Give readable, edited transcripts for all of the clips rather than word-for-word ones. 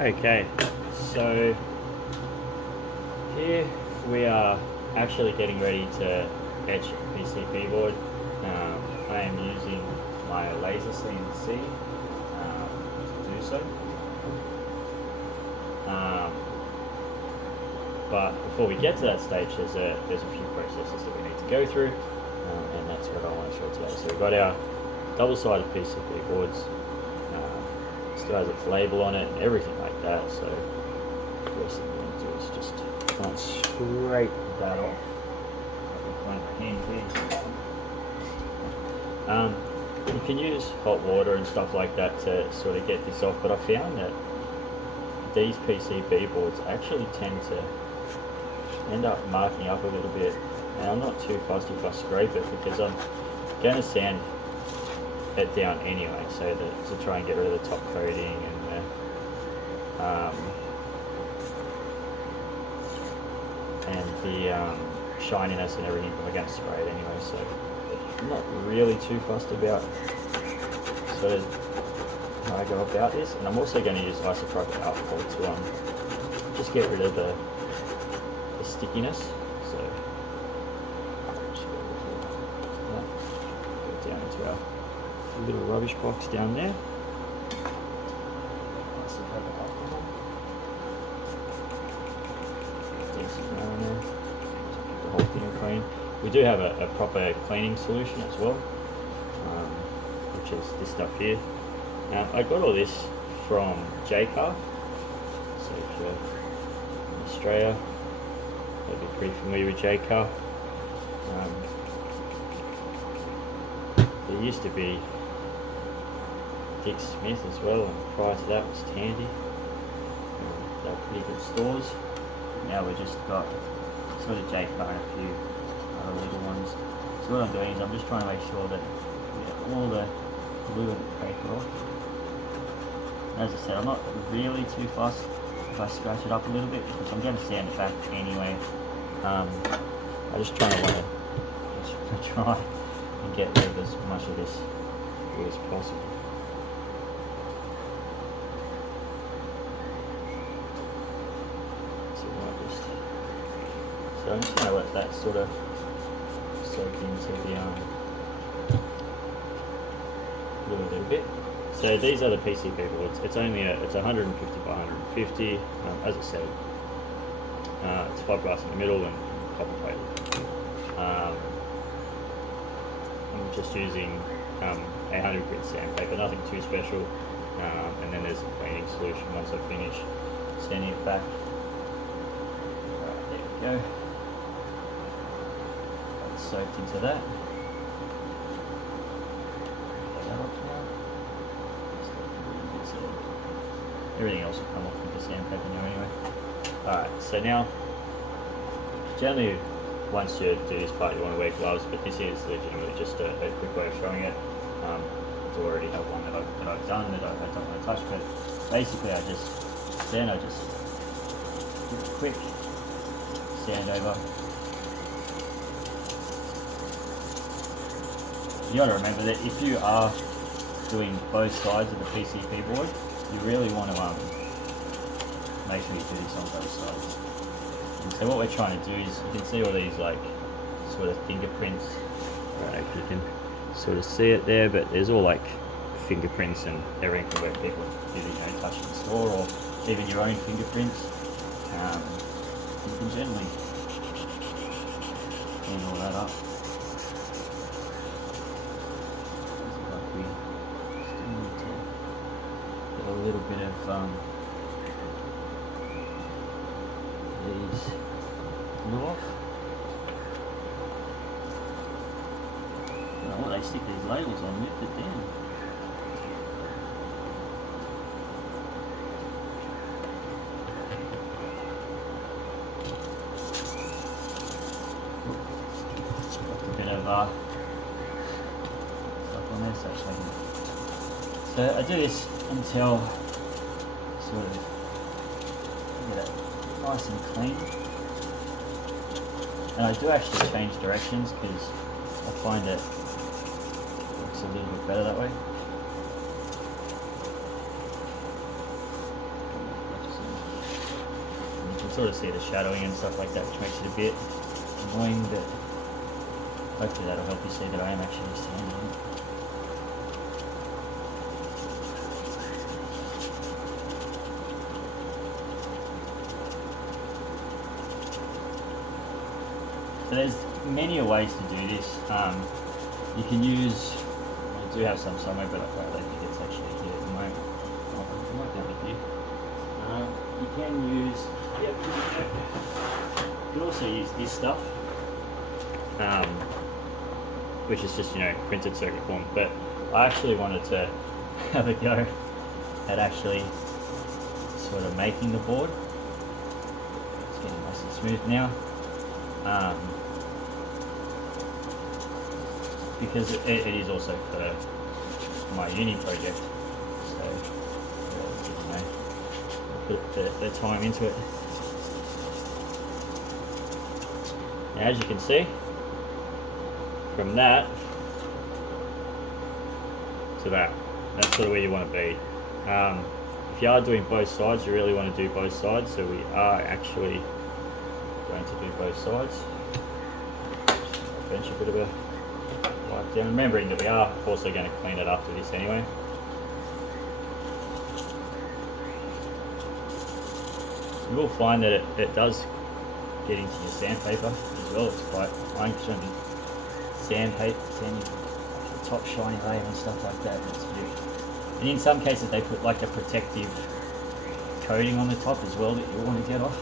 Okay, so here we are actually getting ready to etch a PCB board. I am using my Lazer CNC to do so. But before we get to that stage, there's a few processes that we need to go through, and that's what I want to show today. So we've got our double-sided PCB boards. Still has its label on it and everything like that. So the first thing we're going to do is just try and scrape that off. You can use hot water and stuff like that to sort of get this off, but I found that these PCB boards actually tend to end up marking up a little bit, and I'm not too fussed if I scrape it because I'm going to sand it down anyway, so that to try and get rid of the top coating and the shininess and everything. I'm going to spray it anyway, so I'm not really too fussed about sort of how I go about this. And I'm also going to use isopropyl alcohol to just get rid of the stickiness. So just go down into our little rubbish box down there. Isopropyl alcohol. Decent amount in there. The whole thing clean. We do have a proper cleaning solution as well, which is this stuff here. Now, I got all this from J-Car, so if you're in Australia, you'll be pretty familiar with J-Car. There used to be Dick Smith as well, and prior to that was Tandy. They were pretty good stores. Now we've just got sort of J-Car and a few other little ones. So what I'm doing is I'm just trying to make sure that we get all the glue and paper off. As I said, I'm not really too fussed if I scratch it up a little bit because I'm going to sand it back anyway. I just try and get rid of as much of this glue as possible. So I'm just going to let that sort of soak into the glue a little bit. So these are the PCB boards. It's 150 by 150. As I said, it's fiberglass in the middle and copper plated. I'm just using 100 grit sandpaper, nothing too special. And then there's a cleaning solution once I finish sanding it back. Alright, there we go. That's soaked into that. Everything else will come off with the sandpaper now anyway. Alright, so now, generally once you do this part you want to wear gloves, but this is legitimately just a quick way of showing it. I already have one that I've done that I don't want to touch, but basically I just do a quick sand over. You got to remember that if you are doing both sides of the PCB board, you really want to make sure you do this on both sides. And so what we're trying to do is, you can see all these like sort of fingerprints. I don't know if you can sort of see it there, but there's all like fingerprints and everything where people either touch in the store or even your own fingerprints. You can generally clean all that up. A little bit of these glue off. What they stick these labels on, lift it down. Got a bit of stuff on there, so I do this until sort of get it nice and clean. And I do actually change directions because I find it looks a little bit better that way. can sort of see the shadowing and stuff like that, which makes it a bit annoying, but hopefully that'll help you see that I am actually sanding it. So there's many ways to do this. You can use, I do have some somewhere, but I don't think it's actually here at the moment. Oh, it might be over here. You can use, yep, you can also use this stuff, which is just, you know, printed circuit form. But I actually wanted to have a go at actually sort of making the board. It's getting nice and smooth now. Because it is also for my uni project, so you know, put the time into it. Now, as you can see, from that to that, that's sort of where you want to be. If you are doing both sides, you really want to do both sides, so we are actually going to do both sides. Just bench a bit of a wipe down, remembering that we are also going to clean it after this anyway. You will find that it does get into your sandpaper as well. It's quite fine because you're sanding the top shiny layer and stuff like that. It's good. And in some cases they put like a protective coating on the top as well that you want to get off.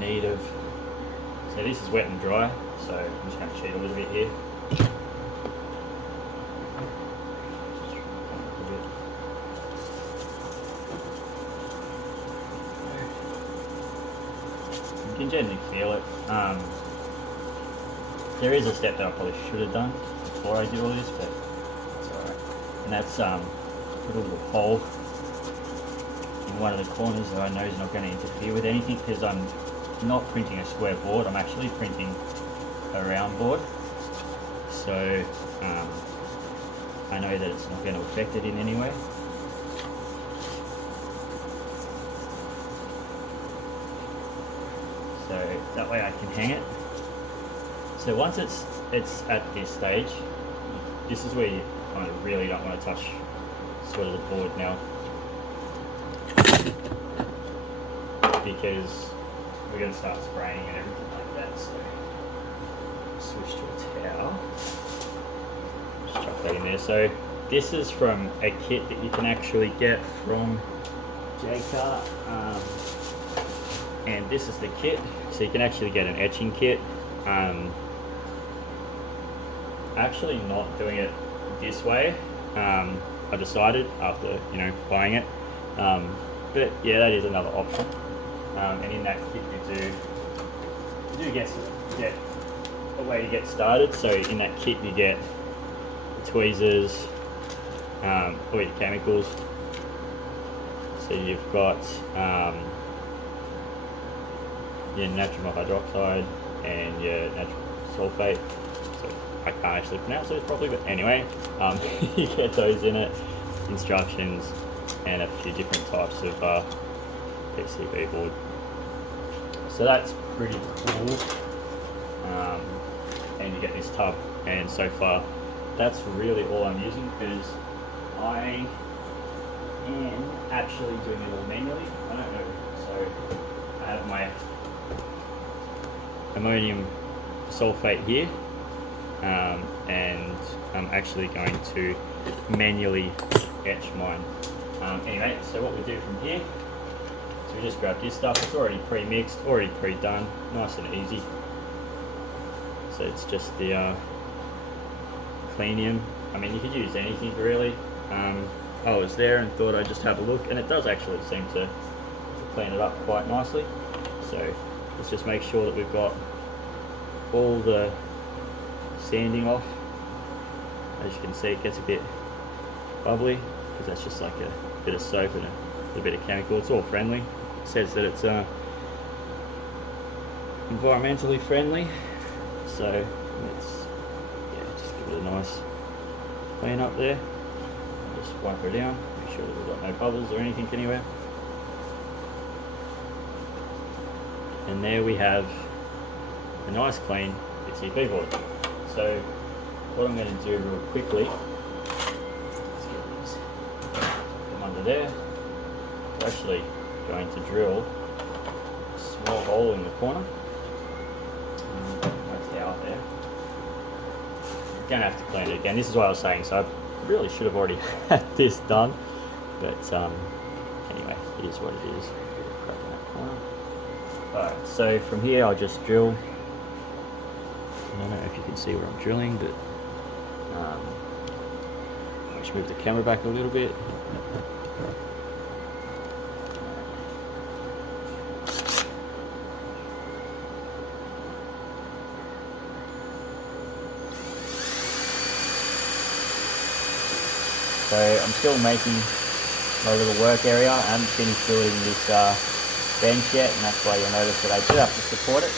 Need of, so this is wet and dry, so I'm just going to cheat a little bit here. You can generally feel it. There is a step that I probably should have done before I did all this, but it's alright. And that's put a little hole in one of the corners that I know is not going to interfere with anything, because I'm not printing a square board, I'm actually printing a round board, so I know that it's not going to affect it in any way. So that way I can hang it. So once it's at this stage, this is where you kind of really don't want to touch sort of the board now, because we're going to start spraying and everything like that. So switch to a towel. Just chuck that in there. So this is from a kit that you can actually get from JCar, and this is the kit. So you can actually get an etching kit. Actually not doing it this way. I decided after, you know, buying it. But yeah, that is another option. And in that kit you do get a way to get started. So in that kit you get the tweezers, all your chemicals. So you've got your natrium hydroxide and your natural sulfate. So I can't actually pronounce those properly, but anyway, you get those in it, instructions, and a few different types of PCB board. So that's pretty cool. And you get this tub, and so far that's really all I'm using, because I am actually doing it all manually. I don't know, so I have my ammonium sulfate here, and I'm actually going to manually etch mine. Anyway, so what we do from here, so we just grab this stuff. It's already pre-mixed, already pre-done, nice and easy. So it's just the cleanium. I mean, you could use anything really. I was there and thought I'd just have a look, and it does actually seem to clean it up quite nicely. So let's just make sure that we've got all the sanding off. As you can see, it gets a bit bubbly because that's just like a bit of soap and a little bit of chemical. It's all friendly. It says that it's environmentally friendly, so let's just give it a nice clean up there. Just wipe her down, make sure that we've got no bubbles or anything anywhere. And there we have a nice clean PCB board. So what I'm going to do real quickly, let's get these from under there. We're actually going to drill a small hole in the corner. That's out there. We're going to have to clean it again. This is what I was saying, so I really should have already had this done. But anyway, it is what it is. Crack in that corner. Alright, so from here I'll just drill. I don't know if you can see where I'm drilling, but I'll just move the camera back a little bit. So I'm still making my little work area. I haven't finished building this bench yet, and that's why you'll notice that I do have to support it.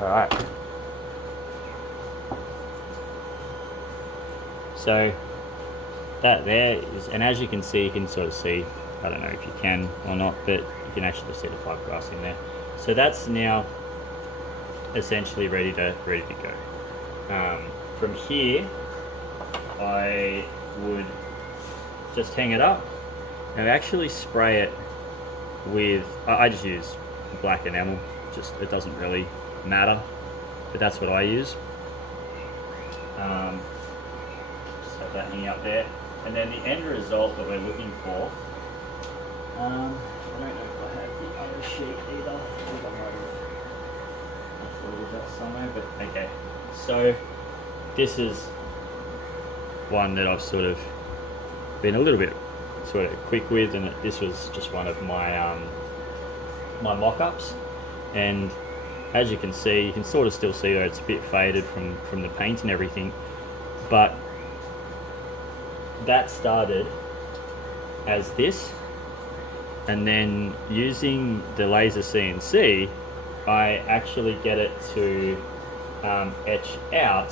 Alright. So that there is, and as you can see, you can sort of see, I don't know if you can or not, but you can actually see the fiberglass in there. So that's now essentially ready to go. From here, I would just hang it up and actually spray it with, I just use black enamel, just, it doesn't really matter, but that's what I use. Just have that hanging up there, and then the end result that we're looking for, I don't know if I have the other sheet either. I think I might have included that somewhere, but okay. So this is one that I've sort of been a little bit sort of quick with, and this was just one of my my mock-ups, and as you can see, you can sort of still see that it's a bit faded from the paint and everything, but that started as this, and then using the Lazer CNC, I actually get it to etch out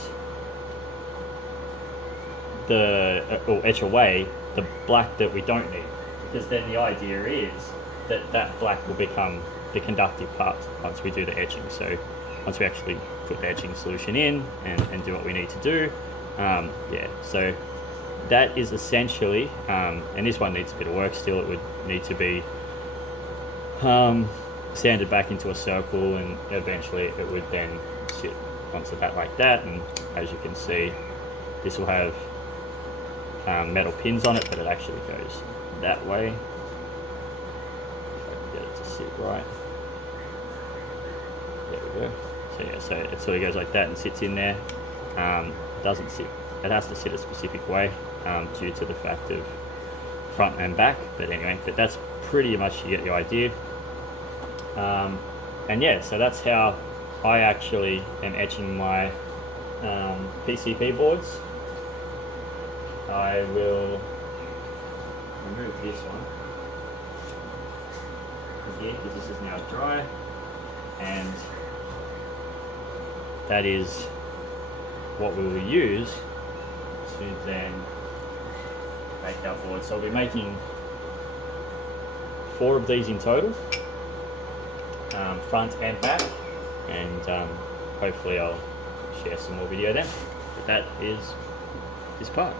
or etch away the black that we don't need, because then the idea is that that black will become the conductive part once we do the etching. So once we actually put the etching solution in and do what we need to do, yeah, so that is essentially, and this one needs a bit of work still. It would need to be sanded back into a circle, and eventually it would then sit onto that like that. And as you can see, this will have metal pins on it, but it actually goes that way. If I can get it to sit right. There we go. So yeah, so it sort of goes like that and sits in there. Doesn't sit, it has to sit a specific way due to the fact of front and back, but anyway, but that's pretty much, you get the idea. And yeah, so that's how I actually am etching my PCB boards. I will remove this one here because this is now dry, and that is what we will use to then make our board. So I'll be making 4 of these in total, front and back, and hopefully I'll share some more video then. But that is this part.